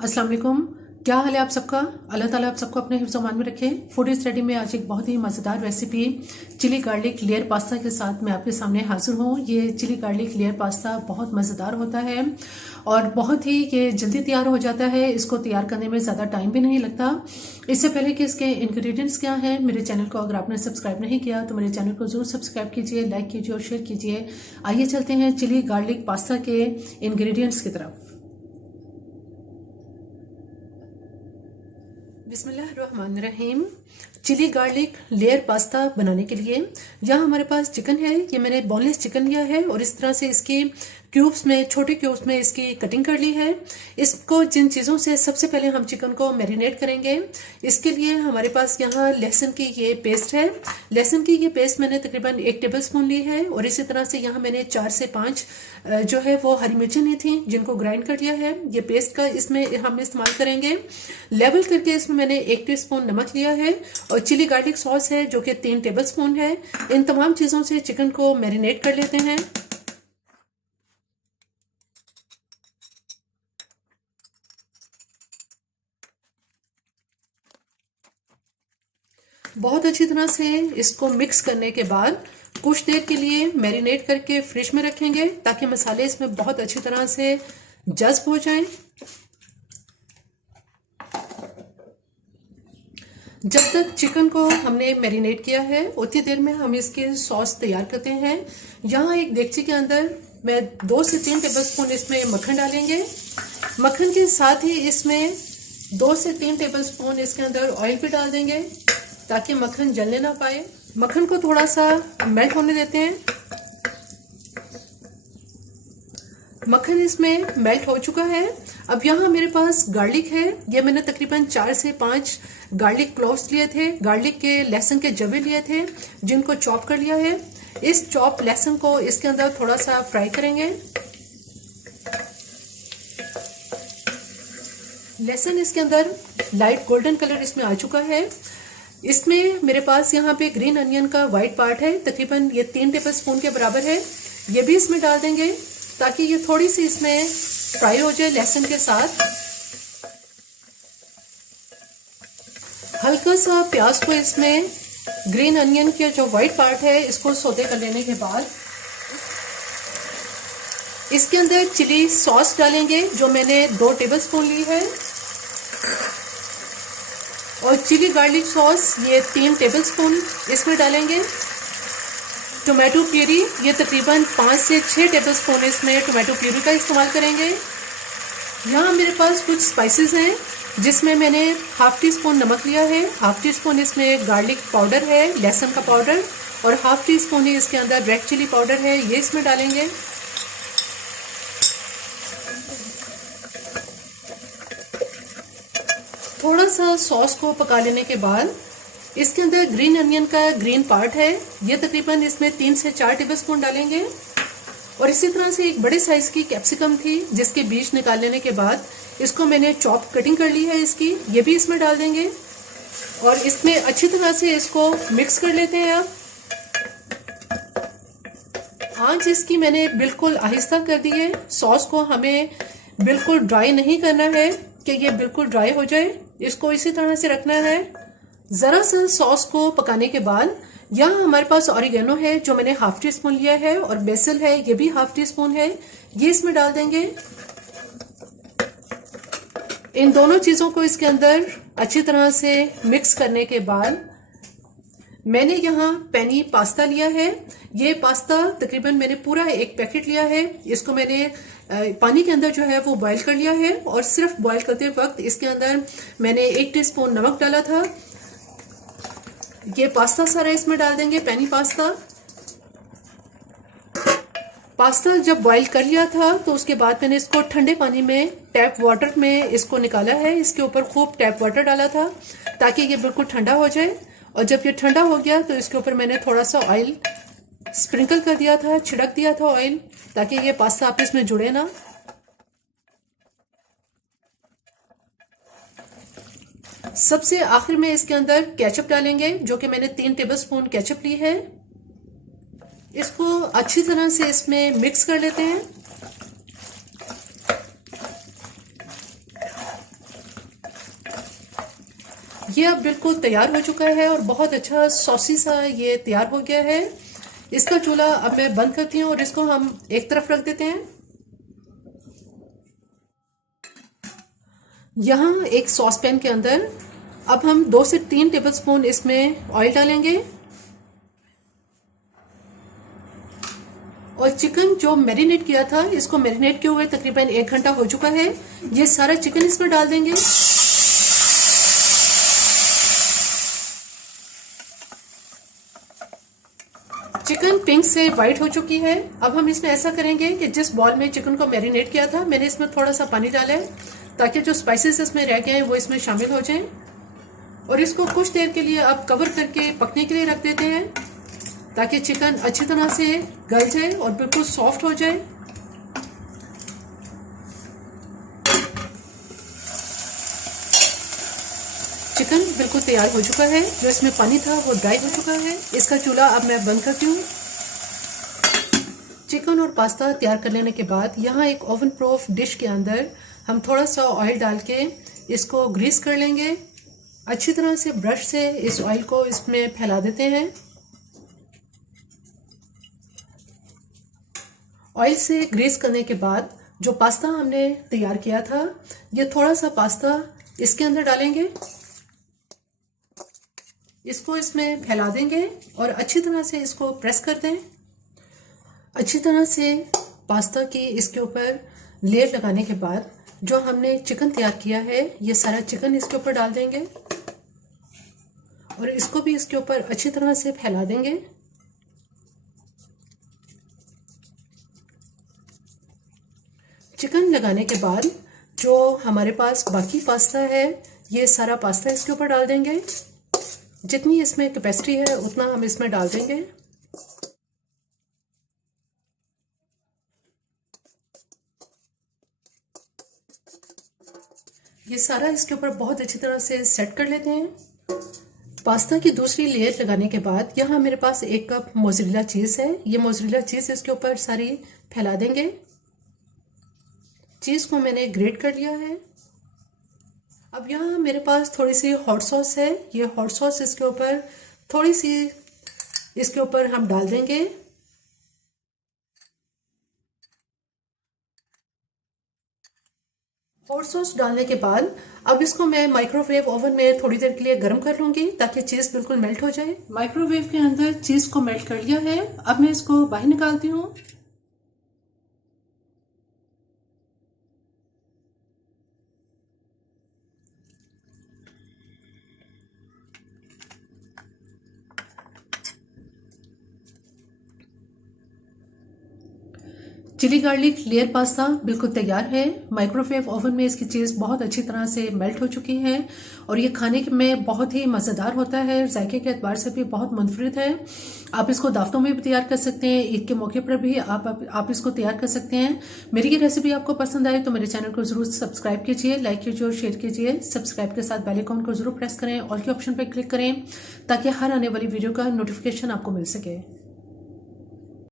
अस्सलाम वालेकुम। क्या हाल है आप सबका? अल्लाह ताला आप सबको अपने हिफ्ज़ अमान में रखे। फूड स्टडी में आज एक बहुत ही मज़ेदार recipe chilli garlic layer pasta के साथ मैं आपके सामने हाजिर हूँ। ये चिली गार्लिक लेयर पास्ता बहुत मज़ेदार होता है और बहुत ही ये जल्दी तैयार हो जाता है। इसको तैयार करने में ज़्यादा टाइम भी नहीं लगता। इससे पहले कि इसके इंग्रेडिएंट्स क्या हैं, मेरे चैनल को अगर आपने सब्सक्राइब नहीं किया तो मेरे चैनल को ज़रूर सब्सक्राइब कीजिए, लाइक कीजिए और शेयर कीजिए। आइए चलते हैं चिली गार्लिक पास्ता के इंग्रेडिएंट्स की तरफ। बिस्मिल्लाहिर्रहमानिर्रहीम। चिली गार्लिक लेयर पास्ता बनाने के लिए यहाँ हमारे पास चिकन है। ये मैंने बोनलेस चिकन लिया है और इस तरह से इसकी क्यूब्स में, छोटे क्यूब्स में इसकी कटिंग कर ली है। इसको जिन चीज़ों से सबसे पहले हम चिकन को मैरिनेट करेंगे, इसके लिए हमारे पास यहाँ लहसुन की ये पेस्ट है। लहसुन की ये पेस्ट मैंने तकरीबन 1 टेबलस्पून ली है और इसी तरह से यहाँ मैंने 4 से 5 जो है वो हरी मिर्चें ली थी, जिनको ग्राइंड कर लिया है। ये पेस्ट का इसमें हम इस्तेमाल करेंगे। लेवल करके इसमें मैंने 1 टीस्पून नमक लिया है और चिली गार्लिक सॉस है जो कि 3 टेबलस्पून है। इन तमाम चीज़ों से चिकन को मैरिनेट कर लेते हैं। बहुत अच्छी तरह से इसको मिक्स करने के बाद कुछ देर के लिए मैरिनेट करके फ्रिज में रखेंगे ताकि मसाले इसमें बहुत अच्छी तरह से जज्ब हो जाएं। जब तक चिकन को हमने मैरिनेट किया है उतनी देर में हम इसके सॉस तैयार करते हैं। यहाँ एक देगची के अंदर मैं 2 से 3 टेबलस्पून इसमें मक्खन डालेंगे। मक्खन के साथ ही इसमें 2 से 3 टेबलस्पून इसके अंदर ऑयल भी डाल देंगे ताकि मक्खन जलने ना पाए। मक्खन को थोड़ा सा मेल्ट होने देते हैं। मक्खन इसमें मेल्ट हो चुका है। अब यहाँ मेरे पास गार्लिक है। ये मैंने तकरीबन 4 से 5 गार्लिक क्लोव्स लिए थे, गार्लिक के लहसुन के जवे लिए थे, जिनको चॉप कर लिया है। इस चॉप लहसुन को इसके अंदर थोड़ा सा फ्राई करेंगे। लहसुन इसके अंदर लाइट गोल्डन कलर इसमें आ चुका है। इसमें मेरे पास यहाँ पे ग्रीन अनियन का वाइट पार्ट है, तकरीबन ये 3 टेबलस्पून के बराबर है। ये भी इसमें डाल देंगे ताकि ये थोड़ी सी इसमें फ्राई हो जाए लहसुन के साथ। हल्का सा प्याज को इसमें ग्रीन अनियन के जो वाइट पार्ट है इसको सौते कर लेने के बाद इसके अंदर चिली सॉस डालेंगे जो मैंने 2 टेबलस्पून ली है और चिली गार्लिक सॉस ये 3 टेबलस्पून इसमें डालेंगे। टोमेटो प्यूरी ये तकरीबन 5 से 6 टेबलस्पून इसमें टोमेटो प्यूरी का इस्तेमाल करेंगे। यहाँ मेरे पास कुछ स्पाइसेस हैं जिसमें मैंने ½ टीस्पून नमक लिया है, ½ टीस्पून इसमें गार्लिक पाउडर है, लहसुन का पाउडर, और ½ टीस्पून ही इसके अंदर रेड चिली पाउडर है, ये इसमें डालेंगे। थोड़ा सा सॉस को पका लेने के बाद इसके अंदर ग्रीन अनियन का ग्रीन पार्ट है, ये तकरीबन इसमें 3 से 4 टेबलस्पून डालेंगे। और इसी तरह से एक बड़े साइज की कैप्सिकम थी जिसके बीज निकाल लेने के बाद इसको मैंने चॉप कटिंग कर ली है इसकी, ये भी इसमें डाल देंगे और इसमें अच्छी तरह से इसको मिक्स कर लेते हैं। अब आंच इसकी मैंने बिल्कुल आहिस्ता कर दी है। सॉस को हमें बिल्कुल ड्राई नहीं करना है कि ये बिल्कुल ड्राई हो जाए, इसको इसी तरह से रखना है। जरा सा सॉस को पकाने के बाद यहाँ हमारे पास ऑरिगेनो है जो मैंने ½ टीस्पून लिया है और बेसिल है, ये भी ½ टीस्पून है, ये इसमें डाल देंगे। इन दोनों चीजों को इसके अंदर अच्छी तरह से मिक्स करने के बाद मैंने यहाँ पेनी पास्ता लिया है। ये पास्ता तकरीबन मैंने पूरा 1 पैकेट लिया है। इसको मैंने पानी के अंदर जो है वो बॉईल कर लिया है और सिर्फ बॉईल करते वक्त इसके अंदर मैंने 1 टीस्पून नमक डाला था। ये पास्ता सारा इसमें डाल देंगे, पेनी पास्ता। पास्ता जब बॉईल कर लिया था तो उसके बाद मैंने इसको ठंडे पानी में टैप वाटर में इसको निकाला है। इसके ऊपर खूब टैप वाटर डाला था ताकि ये बिल्कुल ठंडा हो जाए। और जब ये ठंडा हो गया तो इसके ऊपर मैंने थोड़ा सा ऑयल स्प्रिंकल कर दिया था, छिड़क दिया था ऑयल, ताकि ये पास्ता आपस में जुड़े ना। सबसे आखिर में इसके अंदर केचप डालेंगे जो कि मैंने 3 टेबलस्पून केचप ली है। इसको अच्छी तरह से इसमें मिक्स कर लेते हैं। ये अब बिल्कुल तैयार हो चुका है और बहुत अच्छा सॉसी सा ये तैयार हो गया है। इसका चूल्हा अब मैं बंद करती हूँ और इसको हम एक तरफ रख देते हैं। यहाँ एक सॉस पैन के अंदर अब हम 2 से 3 टेबलस्पून इसमें ऑयल डालेंगे और चिकन जो मैरिनेट किया था, इसको मैरिनेट किए हुए तकरीबन 1 घंटा हो चुका है। ये सारा चिकन इसमें डाल देंगे। चिकन पिंक से वाइट हो चुकी है। अब हम इसमें ऐसा करेंगे कि जिस बॉल में चिकन को मैरिनेट किया था, मैंने इसमें थोड़ा सा पानी डाला है ताकि जो स्पाइसेस इसमें रह गए हैं वो इसमें शामिल हो जाएं। और इसको कुछ देर के लिए अब कवर करके पकने के लिए रख देते हैं ताकि चिकन अच्छी तरह से गल जाए और बिल्कुल सॉफ्ट हो जाए। चिकन बिल्कुल तैयार हो चुका है। जो इसमें पानी था वो ड्राई हो चुका है। इसका चूल्हा अब मैं बंद करती हूँ। चिकन और पास्ता तैयार कर लेने के बाद यहाँ एक ओवन प्रूफ डिश के अंदर हम थोड़ा सा ऑयल डाल के इसको ग्रीस कर लेंगे। अच्छी तरह से ब्रश से इस ऑयल को इसमें फैला देते हैं। ऑयल से ग्रीस करने के बाद जो पास्ता हमने तैयार किया था, ये थोड़ा सा पास्ता इसके अंदर डालेंगे। इसको इसमें फैला देंगे और अच्छी तरह से इसको प्रेस कर दें। अच्छी तरह से पास्ता की इसके ऊपर लेयर लगाने के बाद जो हमने चिकन तैयार किया है, ये सारा चिकन इसके ऊपर डाल देंगे और इसको भी इसके ऊपर अच्छी तरह से फैला देंगे। चिकन लगाने के बाद जो हमारे पास बाकी पास्ता है, ये सारा पास्ता इसके ऊपर डाल देंगे। जितनी इसमें कैपेसिटी है उतना हम इसमें डाल देंगे। ये सारा इसके ऊपर बहुत अच्छी तरह से सेट कर लेते हैं। पास्ता की दूसरी लेयर लगाने के बाद यहाँ मेरे पास 1 कप मोज़रेला चीज़ है। ये मोज़रेला चीज़ इसके ऊपर सारी फैला देंगे। चीज़ को मैंने ग्रेट कर लिया है। अब यहाँ मेरे पास थोड़ी सी हॉट सॉस है। ये हॉट सॉस इसके ऊपर थोड़ी सी इसके ऊपर हम डाल देंगे। हॉट सॉस डालने के बाद अब इसको मैं माइक्रोवेव ओवन में थोड़ी देर के लिए गर्म कर लूंगी ताकि चीज़ बिल्कुल मेल्ट हो जाए। माइक्रोवेव के अंदर चीज़ को मेल्ट कर लिया है। अब मैं इसको बाहर निकालती हूँ। चिली गार्लिक लेयर पास्ता बिल्कुल तैयार है। माइक्रोवेव ओवन में इसकी चीज़ बहुत अच्छी तरह से मेल्ट हो चुकी है और ये खाने में बहुत ही मज़ेदार होता है। जायके के एतबार से भी बहुत मुनफरिद है। आप इसको दावतों में भी तैयार कर सकते हैं। ईद के मौके पर भी आप इसको तैयार कर सकते हैं। मेरी ये रेसिपी आपको पसंद आए तो मेरे चैनल को जरूर सब्सक्राइब कीजिए, लाइक कीजिए और शेयर कीजिए। सब्सक्राइब के साथ बेल आइकन को जरूर प्रेस करें, ऑल के ऑप्शन पर क्लिक करें ताकि हर आने वाली वीडियो का नोटिफिकेशन आपको मिल सके।